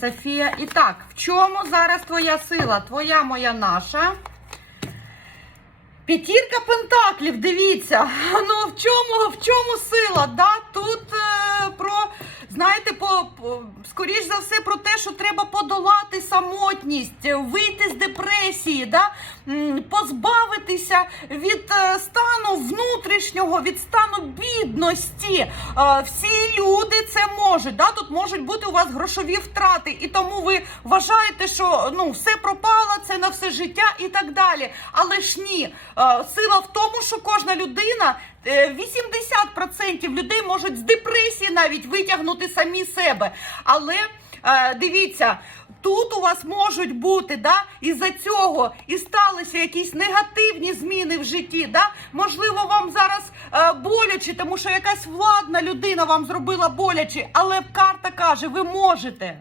Софія. І так, в чому зараз твоя сила? Твоя, моя, наша. П'ятірка пентаклів, дивіться. Ну в чому, в чому сила? Да? Тут е, про, знаєте, по, по, скоріш за все про те, що треба подолати самотність, вийти з депресії, да? позбавитися від е, стану внутрішнього, від стану бідності. Е, всі люди це можуть. Да? Тут можуть бути у вас грошові втрати, і тому ви вважаєте, що ну, все пропало, це на все життя і так далі. Але ж ні, Е, сила в тому, що кожна людина. е, 80% людей можуть з депресії навіть витягнути самі себе. Але е, дивіться, тут у вас можуть бути, да, із-за цього і сталися якісь негативні зміни в житті. Да? Можливо, вам зараз е, боляче, тому що якась владна людина вам зробила боляче, але карта каже, ви можете.